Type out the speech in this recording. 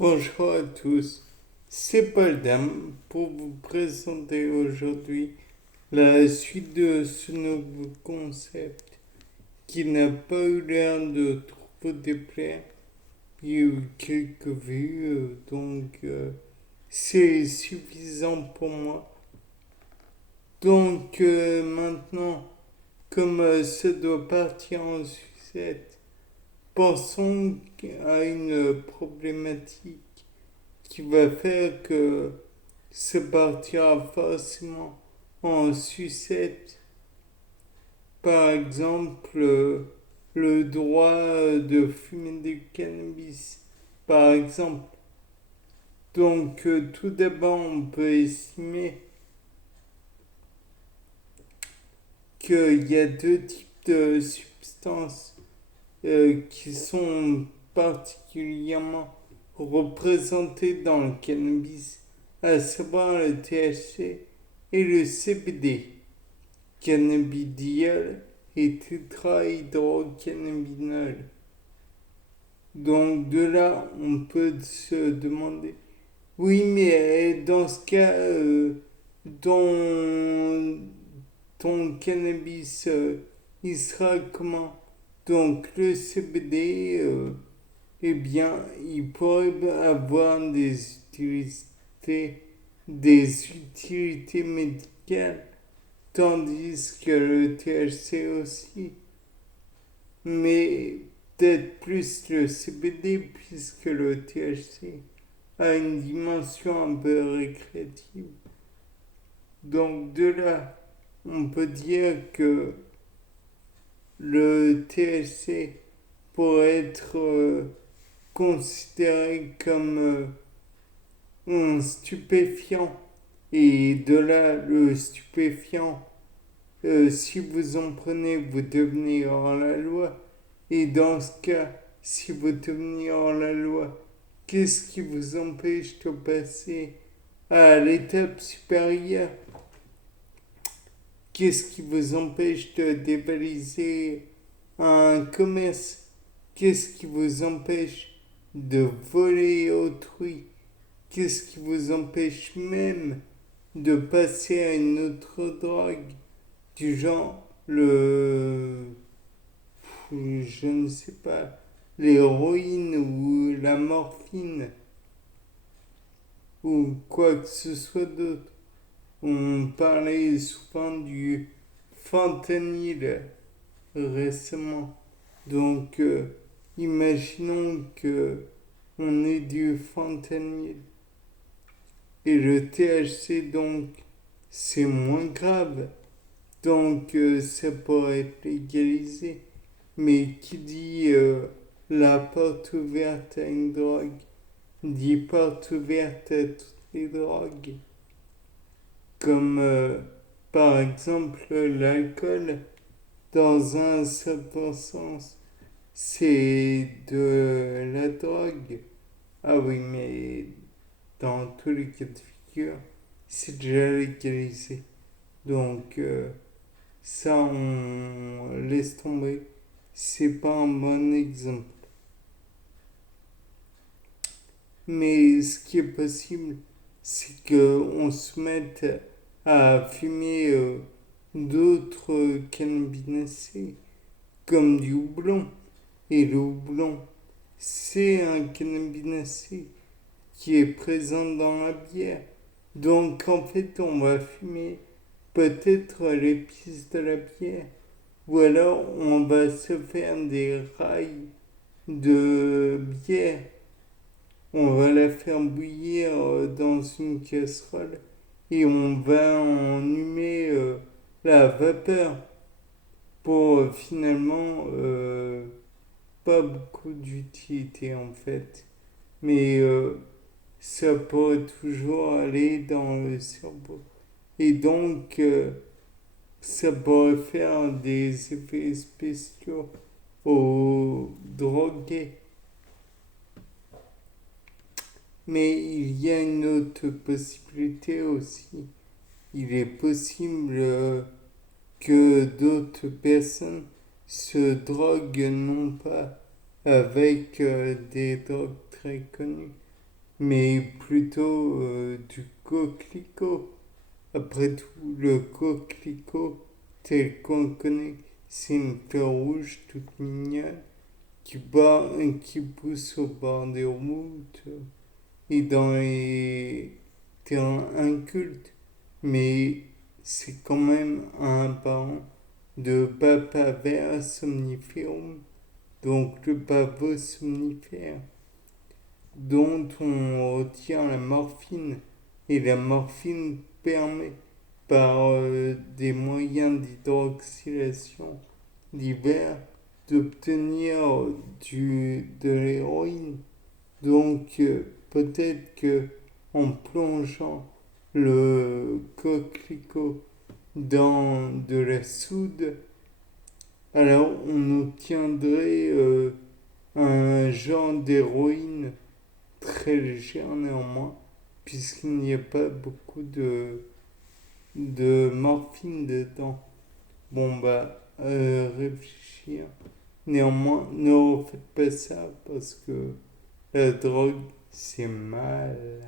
Bonjour à tous, c'est Paul Dam pour vous présenter aujourd'hui la suite de ce nouveau concept qui n'a pas eu l'air de trop vous déplaire. Il y a eu quelques vues, c'est suffisant pour moi. Maintenant, comme ça doit partir en sucette, pensons à une problématique qui va faire que ça partira forcément en sucette. Par exemple, le droit de fumer du cannabis, par exemple. Tout d'abord, on peut estimer qu'il y a deux types de substances qui sont particulièrement représentées dans le cannabis, à savoir le THC et le CBD, cannabidiol et tétrahydrocannabinol. Donc de là, on peut se demander, oui, mais dans ce cas, ton, ton cannabis, il sera comment? Donc le CBD, eh bien, il pourrait avoir des utilités médicales, tandis que le THC aussi. Mais peut-être plus le CBD, puisque le THC a une dimension un peu récréative. Donc de là, on peut dire que le THC pourrait être considéré comme un stupéfiant. Et de là, le stupéfiant, si vous en prenez, vous devenez hors la loi. Et dans ce cas, si vous devenez hors la loi, qu'est-ce qui vous empêche de passer à l'étape supérieure? Qu'est-ce qui vous empêche de dévaliser un commerce? Qu'est-ce qui vous empêche de voler autrui? Qu'est-ce qui vous empêche même de passer à une autre drogue du genre je ne sais pas, l'héroïne ou la morphine ou quoi que ce soit d'autre? On parlait souvent du fentanyl récemment. Donc, imaginons que on ait du fentanyl et le THC, donc, c'est moins grave. Ça pourrait être légalisé. Mais qui dit la porte ouverte à une drogue, dit porte ouverte à toutes les drogues. Comme par exemple l'alcool, dans un certain sens, c'est de la drogue. Ah oui, mais dans tous les cas de figure, c'est déjà légalisé. Donc, ça, on laisse tomber. C'est pas un bon exemple. Mais ce qui est possible, c'est qu'on se mette à fumer d'autres cannabinacées, comme du houblon. Et le houblon, c'est un cannabinacé qui est présent dans la bière. Donc en fait, on va fumer peut-être l'épice de la bière. Ou alors on va se faire des rails de bière. On va la faire bouillir dans une casserole et on va en humer la vapeur pour finalement pas beaucoup d'utilité en fait. Mais ça peut toujours aller dans le cerveau. Et ça pourrait faire des effets spéciaux aux drogués. Mais il y a une autre possibilité aussi. Il est possible que d'autres personnes se droguent non pas avec des drogues très connues, mais plutôt du coquelicot. Après tout, le coquelicot, tel qu'on le connaît, c'est une fleur rouge toute mignonne qui pousse au bord des routes et dans les terrains incultes. Mais c'est quand même un parent de Papaver somniferum, donc le pavot somnifère, dont on retient la morphine. Et la morphine permet, par des moyens d'hydroxylation divers, d'obtenir de l'héroïne. Donc peut-être que en plongeant le coquelicot dans de la soude, alors on obtiendrait un genre d'héroïne très légère néanmoins, puisqu'il n'y a pas beaucoup de morphine dedans. Bon bah, réfléchir. Néanmoins, ne refaites pas ça parce que la drogue, c'est mal.